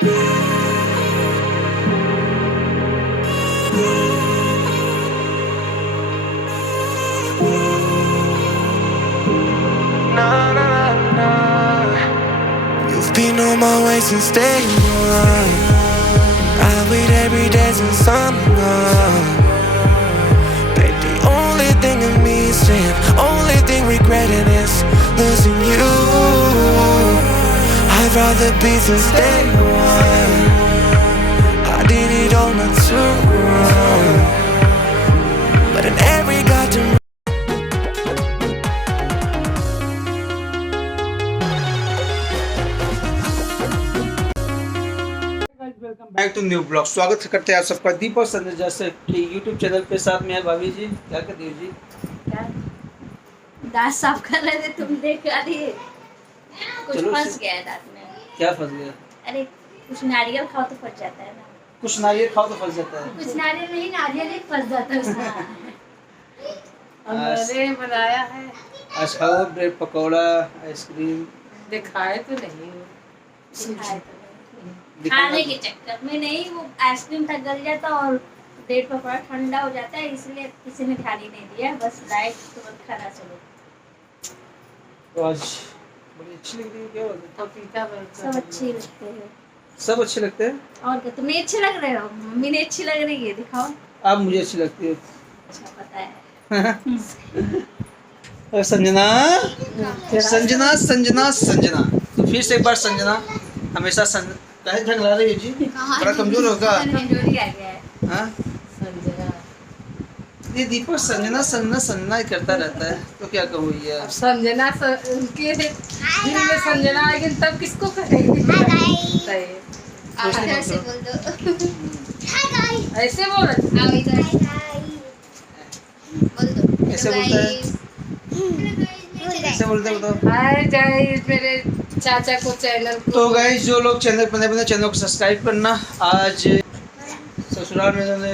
You've been on my way since day one. I wait every day since I'm gone. Babe, the only thing I'm missing, only thing regretting is losing you. I'd rather be since day one. I did it all not too wrong, but in every goddamn back to new blog. स्वागत करते हैं आप सबका दीपक संजय जैसे कि YouTube channel के साथ में है। भाभी जी क्या कर रही हो जी? क्या दांत साफ कर रहे थे, तुम देख रही कुछ फंस गया है दांत में। क्या फंस गया? अरे कुछ नारियल खाओ तो फंस जाता है ना। कुछ नारियल खाओ तो फंस जाता है। कुछ नारियल नहीं, नारियल ही फंस जाता है उसमें। हमने बनाया है। आज खाओ ब्रेड पकौड़ा आइसक्रीम। दिखाए तो नहीं खाने के चक्कर में नहीं, वो आइसक्रीम तक गल जाता और ब्रेड पकौड़ा ठंडा हो जाता है, इसलिए किसी ने ध्यान ही नहीं दिया। बस डायरेक्ट तुरंत खाना चलो। तो आज बड़ी अच्छी लग रही है। क्या बात है? पपीता सब अच्छे लगते हैं। सब अच्छे लगते हैं। और क्या, तुम्हें अच्छे लग रहे हो? मम्मी ने अच्छी लग रही है, दिखाओ। आप मुझे अच्छी लगती है। अच्छा पता है। और संजना संजना संजना संजना तो फिर से एक बार संजना हमेशा काहे ढंगला रही है जी? बड़ा कमजोर होगा। कमजोरी आ गया है। हाँ संजना। ये दीपक संजना संजना संजना ही करता रहता है, तो क्या कहूँ यार। अब संजना उनके दिल में संजना आएगी तब किसको कहेंगे? ऐसे बोल दो। ऐसे बोल ऐसे बोलता है, ऐसे बोलते हैं बताओ। हाय गाइस, मेरे चाचा को चैनल को तो गाइस जो लोग चैनल पर नए बने चैनल को सब्सक्राइब करना। आज ससुराल में इन्होंने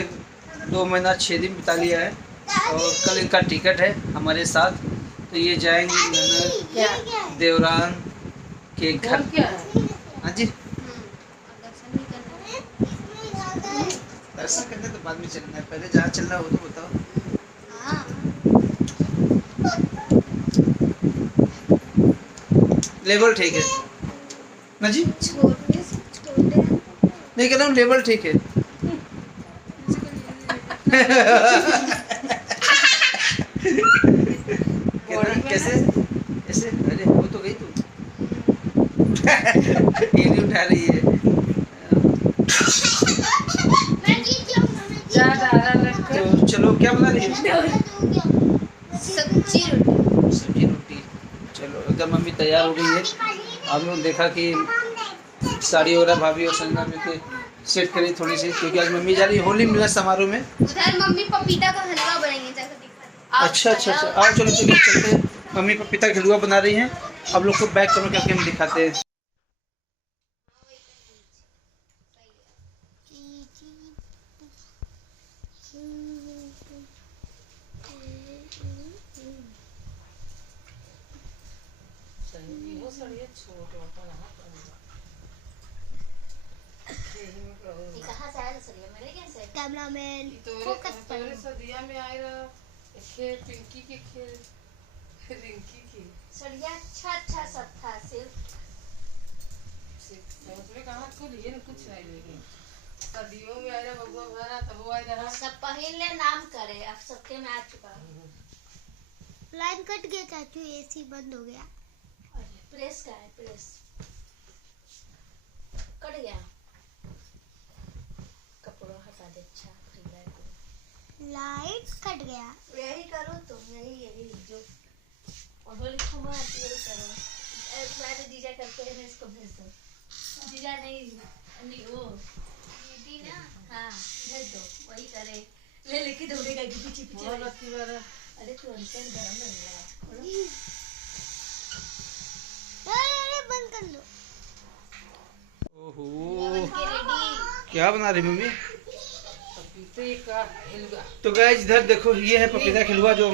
2 महीना 6 दिन बिता लिया है और कल इनका टिकट है हमारे साथ, तो ये जाएंगे ननद देवरान के घर। क्या है? हाँ जी, दर्शन करने तो बाद में चलना है, पहले जहाँ चलना हो तो बताओ। लेवल ठीक है ना जी? छोटे नहीं कह रहा हूँ लेवल ठीक है। कैसे ऐसे? अरे वो तो गई तू। ये नहीं उठा रही है। तो चलो क्या बना रही है? सब्जी रोटी। चलो एकदम मम्मी तैयार हो गई है। हम लोग देखा कि साड़ी वगैरह भाभी और संजना मिलकर सेट करी थोड़ी सी, क्योंकि आज मम्मी जा रही है होली मिलन समारोह में। उधर मम्मी पपीता का हलवा बनाएंगे, जाकर दिखा। अच्छा अच्छा अच्छा, आओ चलो चलो चलते हैं। मम्मी पपीता का हलवा बना रही हैं, अब लोग को बैक करो करके हम दिखाते हैं। कैमरामैन फोकस पर सदिया में आए रहा खेल पिंकी के खेल रिंकी की सड़िया अच्छा सब था। सिर्फ उसमें कहाँ को लिए ना कुछ नहीं लेकिन सदियों में आए रहा बबुआ भरा तब वो आए रहा सब पहले नाम करे, अब सबके में आ चुका। लाइन कट गया चाचू, एसी बंद हो गया। प्रेस का है, प्रेस कट गया। कपड़ा हटा दे। अच्छा लाइट कट गया। यही करो तुम, यही जो और होली खुमा आती है करो। मैं जीजा करते हैं ना, इसको भेज दो। जीजा नहीं वो दीदी ना, हाँ भेज दो, वही करे। ले लेके दौड़ेगा कि पीछे पीछे। अरे तू अंकल गरम लग रहा है। अरे बंद कर लो। ओहो क्या बना रही मम्मी? पपीते का हलवा। तो गाइस इधर देखो, ये है पपीता का हलवा जो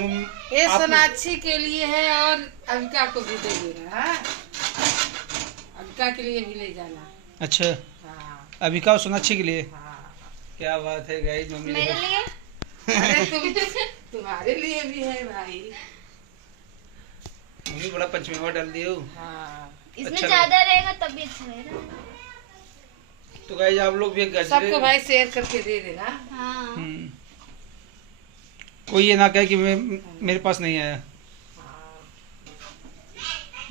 ये सोनाक्षी के लिए है और अविका को भी दे देना। हाँ, अविका के लिए भी ले जाना। अच्छा हाँ अभी का सोनाक्षी के लिए। हाँ। क्या बात है गाइस, मम्मी मेरे देखो। लिए अरे तुम्हारे लिए भी है भाई। मम्मी बड़ा पंचमेवा डाल दिए हो। हाँ। इसमें अच्छा ज्यादा रहेगा तभी अच्छा रहेगा। तो गाइस आप लोग भी एक गजरे। सबको भाई शेयर करके दे देना। हाँ हम्म। कोई ये ना कहे कि मेरे पास नहीं आया।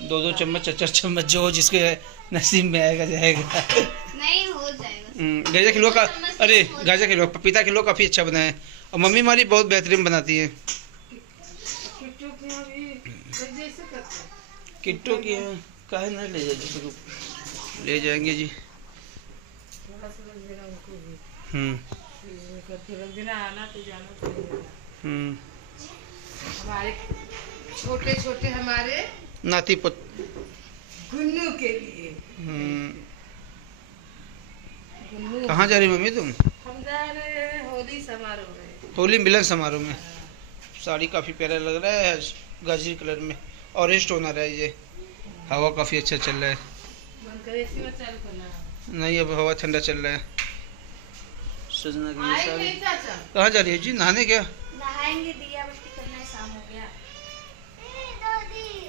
2-2 चम्मच 4-4 चम्मच जो जिसके नसीब में आएगा जाएगा। नहीं हो जाएगा। गाजर किलो का, अरे गाजर किलो पपीता किलो काफ़ी अच्छा बना है। और मम्मी हमारी बहुत बेहतरीन बनाती है। किट्टू के यहाँ भी जैसे करते हैं। किट्टू की काहे ना ले जाएंगे, ले जाएंगे जी। थोड़ा सा रख देना उनको भी। हम्म करके रख देना, आना तो जाना पड़ेगा। हम्म। हमारे छोटे छोटे हमारे नाती पुत। गुन्नू के लिए। गुन्नू कहाँ जा रही मम्मी तुम? हम जा रहे हैं होली समारोह में। होली मिलन समारोह में। साड़ी काफ़ी प्यारा लग रहा है, गाजरी कलर में, ऑरेंज टोन आ रहा है ये। हवा काफ़ी अच्छा चल रहा है। बंद कर, एसी में चालू करना। नहीं अब हवा ठंडा चल रहा है। सजना के लिए आई साड़ी। नहीं चाचा। कहाँ जा रही है जी, नहाने क्या? नहाएंगे, दिया बत्ती करना है, शाम हो गया।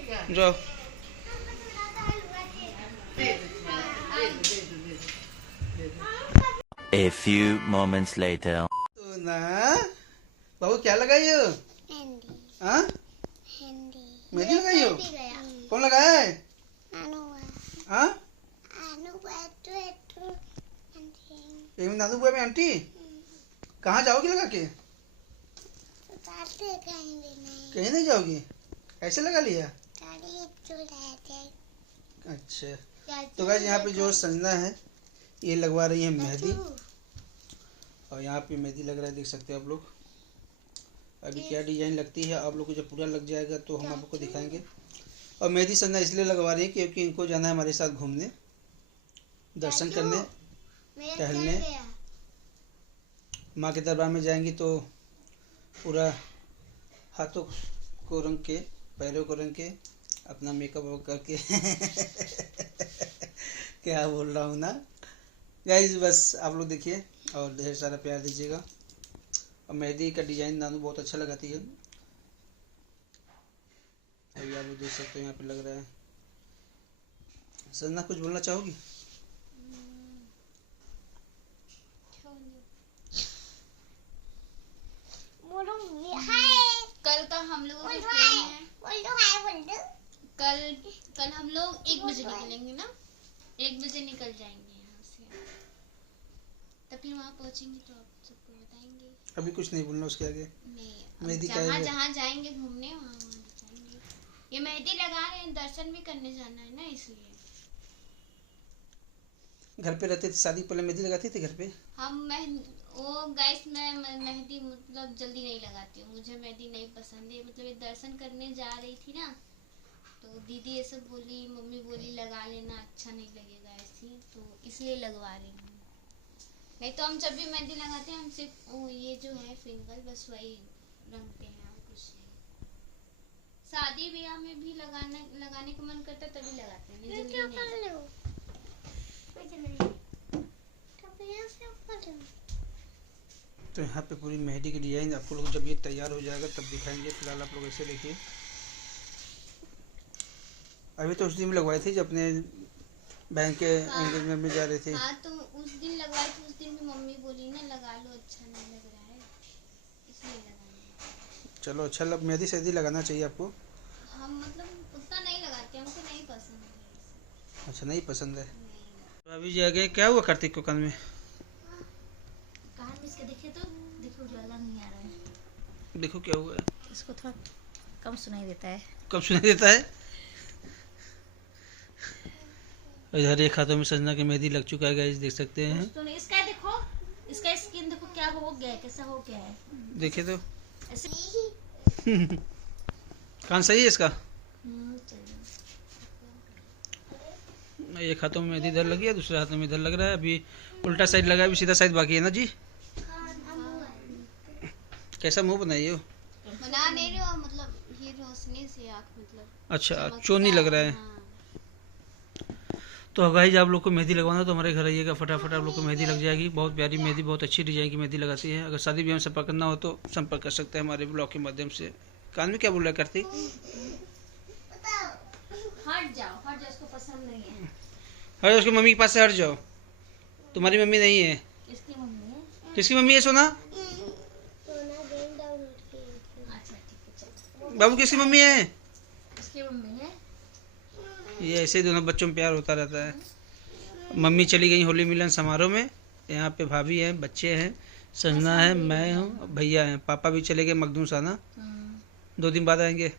क्या? जाओ। दे दो, दे दो, दे दो, दे दो, दे दो। A few moments later. तो ना बहू क्या लगाई हो? हिंदी हाँ हिंदी मेहंदी लगाई हो? भी गया कौन लगाया है? अनु हाँ अनु बैठो हिंदी नानू बुआ में आंटी कहाँ जाओगी लगा के? उतारते कहीं भी नहीं कहीं नहीं जाओगी, ऐसे लगा लिया? गाड़ी चुरा दे अच्छा तो गाइस यहाँ पे जो संजना है ये लगवा रही है मेहंदी। और यहाँ पे मेहंदी लग रहा है, देख सकते हैं आप लोग। अभी क्या डिजाइन लगती है आप लोग को जब पूरा लग जाएगा तो हम आपको दिखाएंगे। और मेहंदी संजना इसलिए लगवा रही है क्योंकि इनको जाना है हमारे साथ घूमने, दर्शन करने, टहलने। माँ के दरबार में जाएंगी तो पूरा हाथों को रंग के, पैरों को रंग के, अपना मेकअप करके क्या बोल रहा हूँ ना गाइस। बस आप लोग देखिए और ढेर सारा प्यार दीजिएगा। और मेहंदी का डिज़ाइन नानू बहुत अच्छा लगाती है। अभी आप लोग देख सकते हो यहाँ पे लग रहा है। संजना कुछ बोलना चाहोगी? कल का हम लोगों का ट्रेन है। कल हम लोग 1 बजे निकलेंगे ना, 1 बजे निकल जाएंगे यहाँ से। तब फिर वहाँ पहुँचेंगे तो आप सबको बताएंगे। अभी कुछ नहीं बोलना उसके आगे। मेहंदी नहीं, का जहाँ है। जहाँ जाएंगे घूमने वहाँ जाएंगे। ये मेहंदी लगा रहे हैं, दर्शन भी करने जाना है ना, इसलिए। घर पे रहते थे शादी पहले मेहंदी लगाती थी घर पे? हम गाइस मैं मेहंदी मतलब जल्दी नहीं लगाती हूँ, मुझे मेहंदी नहीं पसंद है। मतलब ये दर्शन करने जा रही थी ना तो दीदी ये सब बोली, मम्मी बोली लगा लेना, अच्छा नहीं लगेगा ऐसी, तो इसलिए लगवा रही हूँ। नहीं तो हम जब भी मेहंदी लगाते हैं हम सिर्फ ये जो है फिंगर बस वही रंगते हैं, और कुछ नहीं। शादी ब्याह में भी लगाने का मन करता है तभी लगाते हैं, नहीं जल्दी नहीं। तो यहाँ पे पूरी मेहंदी की डिजाइन आपको लोग जब ये तैयार हो जाएगा तब दिखाएंगे। फिलहाल आप लोग ऐसे देखिए। अभी तो उस दिन लगवाई थी जब अपने बहन के एंगेजमेंट में जा रहे थे। हाँ तो उस दिन लगवाई थी, उस दिन भी मम्मी बोली ना लगा लो, अच्छा नहीं लग रहा है, इसलिए लगाई। चलो अच्छा, मेहंदी सेहदी लगाना चाहिए आपको। हम मतलब उतना नहीं लगाते, हमको नहीं पसंद है। अच्छा नहीं पसंद है। तो अभी जाके क्या हुआ कार्तिक को कान में? कान में इसके देखिए तो देखो उजाला नहीं आ रहा है। देखो क्या हुआ है। इसको थोड़ा कम सुनाई देता है। कब सुनाई देता है? इधर एक हाथों में संजना की मेहंदी लग चुका है गाइस, देख सकते हैं। तो नहीं, इसका देखो, इसका स्किन देखो क्या हो गया है, कैसा हो गया है। देखे तो ऐसे कान सही है इसका। चलिए। एक हाथों में मेहंदी इधर लगी है, दूसरे हाथ में इधर लग रहा है। अभी उल्टा साइड लगा है, अभी सीधा साइड बाकी है ना जी। कैसा मुंह बनाई हो? बना नहीं रहे हो, मतलब ये रोशनी से आँख मतलब अच्छा चमकता चोनी लग रहा है। हाँ। तो गाइस आप लोग को मेहंदी लगवाना तो हमारे घर आइएगा, फटाफट आप लोग को मेहंदी लग जाएगी। बहुत प्यारी मेहंदी, बहुत अच्छी डिजाइन की मेहंदी लगाती है। अगर शादी ब्याह में संपर्क करना हो तो संपर्क कर सकते हैं हमारे ब्लॉग के माध्यम से। कान में क्या बोल रहा करती? हट जाओ, उसको पसंद नहीं है। अरे उसकी मम्मी के पास से हट जाओ, तुम्हारी मम्मी नहीं है। किसकी मम्मी है? किसकी मम्मी है सोना? अच्छा ठीक है, चलो। बाबू किसकी मम्मी है? किसकी मम्मी है? ये ऐसे दोनों बच्चों में प्यार होता रहता है। मम्मी चली गई होली मिलन समारोह में, यहाँ पे भाभी है, बच्चे हैं, संजना है, मैं हूँ, भैया हैं। पापा भी चले गए मखदूम साना, 2 दिन बाद आएंगे।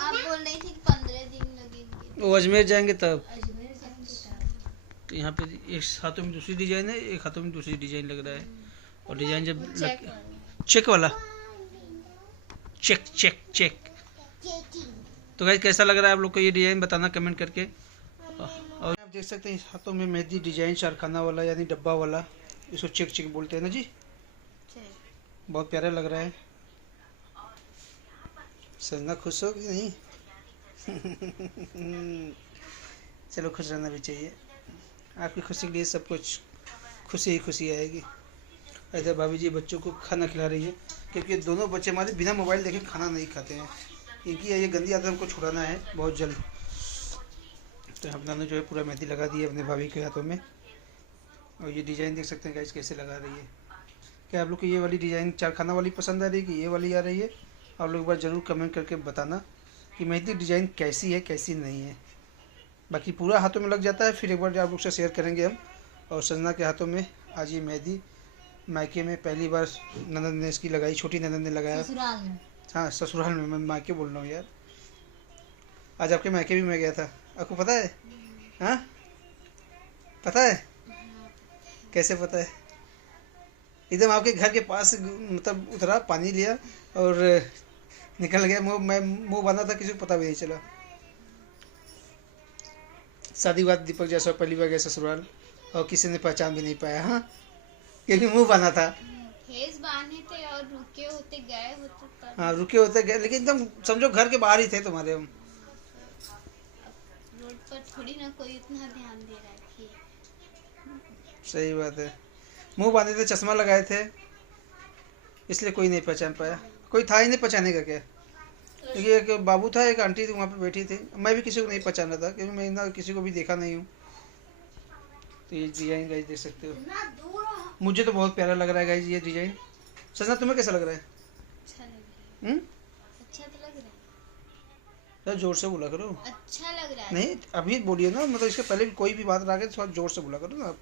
आप बोल रही थी कि 15 दिन लगेंगे। वो अजमेर जाएंगे तब। अजमेर जाएंगे तब। तो यहाँ पे एक हाथों में दूसरी डिजाइन है, एक हाथों में दूसरी डिजाइन लग रहा है। और डिजाइन जब चेक वाला चेक। तो गाइस कैसा लग रहा है आप लोग को ये डिजाइन, बताना कमेंट करके। और आप देख सकते हैं इस हाथों में मेहंदी डिजाइन चारखाना वाला यानी डब्बा वाला, इसको चेक बोलते हैं ना जी। बहुत प्यारा लग रहा है। सजना खुश हो कि नहीं? चलो खुश रहना भी चाहिए, आपकी खुशी के लिए सब कुछ खुशी ही खुशी आएगी। ऐसे भाभी जी बच्चों को खाना खिला रही है, क्योंकि दोनों बच्चे हमारे बिना मोबाइल देखे खाना नहीं खाते हैं। इनकी ये गंदी आदत हमको छुड़ाना है बहुत जल्द। तो हम दोनों जो है पूरा मेहंदी लगा दी है अपने भाभी के हाथों में। और ये डिज़ाइन देख सकते हैं गाइस कैसे लगा रही है। क्या आप लोग को ये वाली डिज़ाइन चारखाना वाली पसंद आ रही है कि ये वाली आ रही है? आप लोग एक बार ज़रूर कमेंट करके बताना कि मेहंदी डिज़ाइन कैसी है कैसी नहीं है। बाकी पूरा हाथों में लग जाता है, फिर एक बार आप लोग से शेयर करेंगे हम। और संजना के हाथों में आज ये मेहंदी मायके में पहली बार ननद ने इसकी लगाई, छोटी ननद ने लगाया। ससुराल में? हाँ ससुराल में, मैं मायके बोल रहा हूँ यार। आज आपके मायके भी मैं गया था, आपको पता है? हाँ पता है? कैसे पता है? एकदम आपके घर के पास मतलब उतरा, पानी लिया और निकल गया। मुँह बांधा था, किसी को पता भी नहीं चला। शादी बाद दीपक जैसा पहली बार गया ससुराल और किसी ने पहचान भी नहीं पाया। हाँ क्योंकि मुँह बांधा था। फेस बांधे थे और रुके होते गए होते। हाँ रुके होते गए, लेकिन एकदम समझो घर के बाहर ही थे तुम्हारे हम। रोड पर थोड़ी ना कोई इतना ध्यान दे रहा है कि। सही बात है, मुंह बांधे थे, चश्मा लगाए थे, इसलिए कोई नहीं पहचान पाया। कोई था ही नहीं पहचाने का क्या, क्योंकि एक बाबू था, एक आंटी थी वहाँ पे बैठी थी। मैं भी किसी को नहीं पहचाना था क्योंकि मैं ना किसी को भी देखा नहीं हूँ। तो ये डिजाइन गाइस देख सकते हो, मुझे तो बहुत प्यारा लग रहा है गाइस ये डिजाइन। सजना तुम्हें कैसा लग रहा है? अच्छा लग रहा है। अच्छा तो लग रहा है। जोर से बोला करो। अच्छा लग रहा है। नहीं अभी बोलिए ना, मतलब इसके पहले भी कोई भी बात रखे थोड़ा जोर से बोला करो ना,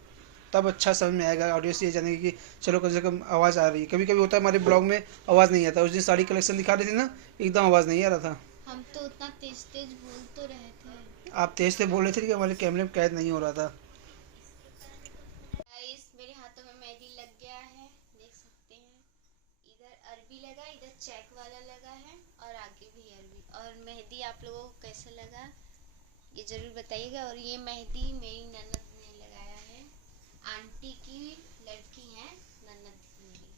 तब अच्छा समझ में आएगा। ऑडियंस ये जानेगी कि चलो कम से कम आवाज़ आ रही है। कभी कभी होता है हमारे ब्लॉग में आवाज़ नहीं आता। उस दिन साड़ी कलेक्शन दिखा रही थी ना, एकदम आवाज़ नहीं आ रहा था। हम तो उतना तेज तेज बोल तो रहे थे। आप तेज से बोल रहे थे कि हमारे कैमरे में कैद नहीं हो रहा था। गाइस मेरे हाथों में मेहंदी लग गया है, देख सकते हैं। इधर अरबी लगा, इधर चेक वाला लगा है और आगे भी अरबी। और मेहंदी आप लोगों को कैसा लगा ये जरूर बताइएगा। और ये मेहंदी मेरी ननद ने लगाया है, आंटी की लड़की है ननद मेरी,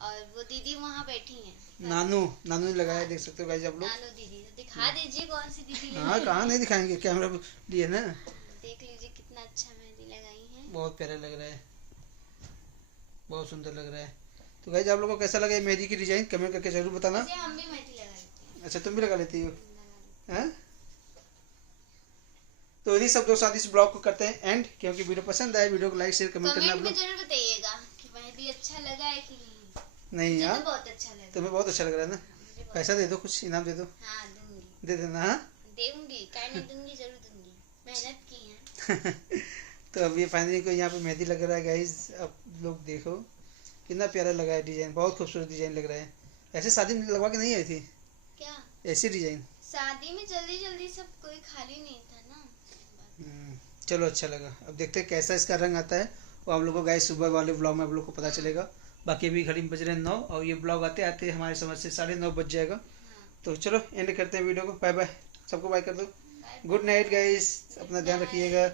और वो दीदी वहाँ बैठी हैं। नानू ने लगाया, देख सकते हो गाइस आप लोग। नानू दीदी तो दिखा दीजिए कौन सी दीदी हाँ लगाई। कहाँ नहीं दिखाएंगे, कैमरा लिए ना। देख लीजिए कितना अच्छा मेहंदी लगाई है। बहुत प्यारा लग रहा है, बहुत सुंदर लग रहा है। तो गाइस आप लोगों को कैसा लगा ये मेहंदी की डिजाइन कमेंट करके जरूर बताना। वैसे हम भी मेहंदी लगा लेते हैं। अच्छा तुम भी लगा लेती हो? हैं? तो इन्हीं सब दोस्तों इस ब्लॉग को करते हैं एंड। क्योंकि वीडियो पसंद आए वीडियो को लाइक शेयर कमेंट करना आप कमेंट में लोग। जरूर बताइएगा कि मेहंदी अच्छा लगा है कि नहीं मुझे यार तो बहुत अच्छा लगा। तुम्हें बहुत अच्छा लग रहा है ना। मुझे बहुत- पैसा दे दो, कुछ इनाम दे दो। हाँ दूंगी, दे देना। हाँ दूंगी, काहे नहीं दूंगी, जरूर दूंगी, मेहनत की है। तो अब ये फाइनली को यहाँ पे मेहंदी लग रहा है गाइस। अब लोग देखो कितना प्यारा लगा है डिजाइन, बहुत खूबसूरत डिजाइन लग रहा है। ऐसे शादी में लगवा के नहीं आई थी क्या ऐसी डिजाइन? शादी में जल्दी जल्दी सब कोई खाली नहीं था ना। चलो अच्छा लगा। अब देखते हैं कैसा इसका रंग आता है, वो आप लोग को गाइस सुबह वाले ब्लॉग में आप लोग को पता चलेगा। बाकी अभी घड़ी में बज रहे हैं 9 और ये ब्लॉग आते आते हमारे समझ से 9:30 बज जाएगा। तो चलो एंड करते हैं वीडियो को। बाय बाय, सबको बाय कर दो। गुड नाइट गाइस, अपना ध्यान रखिएगा।